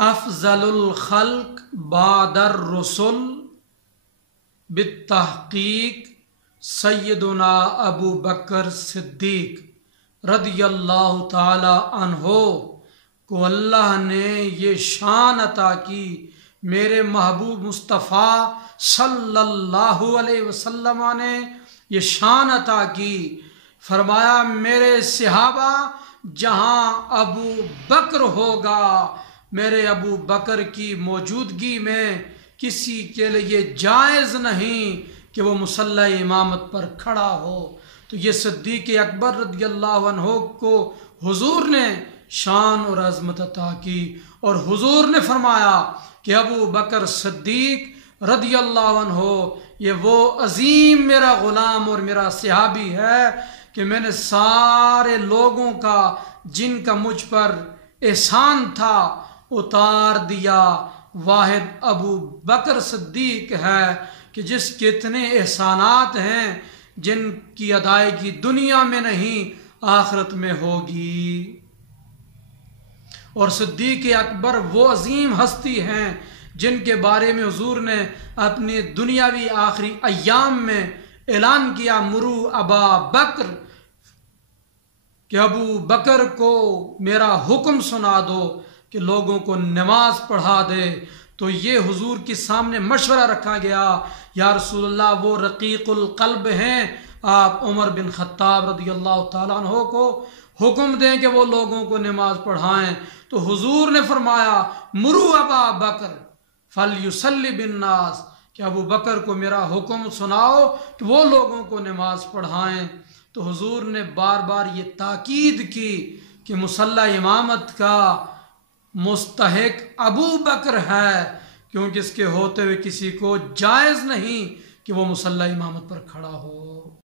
افضل الخلق بعد الرسل بالتحقیق سیدنا ابو بکر صدیق رضی اللہ تعالی عنہ کو اللہ نے یہ شان عطا کی، میرے محبوب مصطفیٰ صلی اللہ علیہ وسلم نے یہ شان عطا کی، فرمایا میرے صحابہ جہاں ابو بکر ہوگا، میرے ابو بکر کی موجودگی میں کسی کے لیے جائز نہیں کہ وہ مصلی امامت پر کھڑا ہو۔ تو یہ صدیق اکبر رضی اللہ عنہ کو حضور نے شان اور عظمت عطا کی، اور حضور نے فرمایا کہ ابو بکر صدیق رضی اللہ عنہ یہ وہ عظیم میرا غلام اور میرا صحابی ہے کہ میں نے سارے لوگوں کا جن کا مجھ پر احسان تھا اتار دیا، واحد ابو بکر صدیق ہے کہ جس کے اتنے احسانات ہیں جن کی ادائیگی دنیا میں نہیں آخرت میں ہوگی۔ اور صدیق اکبر وہ عظیم ہستی ہیں جن کے بارے میں حضور نے اپنی دنیاوی آخری ایام میں اعلان کیا، مرو ابا بکر، کہ ابو بکر کو میرا حکم سنا دو کہ لوگوں کو نماز پڑھا دے۔ تو یہ حضور کے سامنے مشورہ رکھا گیا، یا رسول اللہ وہ رقیق القلب ہیں، آپ عمر بن خطاب رضی اللہ تعالیٰ عنہ کو حکم دیں کہ وہ لوگوں کو نماز پڑھائیں۔ تو حضور نے فرمایا مرو ابا بکر فلیصلی بالناس، کہ ابو بکر کو میرا حکم سناؤ کہ وہ لوگوں کو نماز پڑھائیں۔ تو حضور نے بار بار یہ تاکید کی کہ مصلی امامت کا مستحق ابو بکر ہے، کیونکہ اس کے ہوتے ہوئے کسی کو جائز نہیں کہ وہ مصلی امامت پر کھڑا ہو۔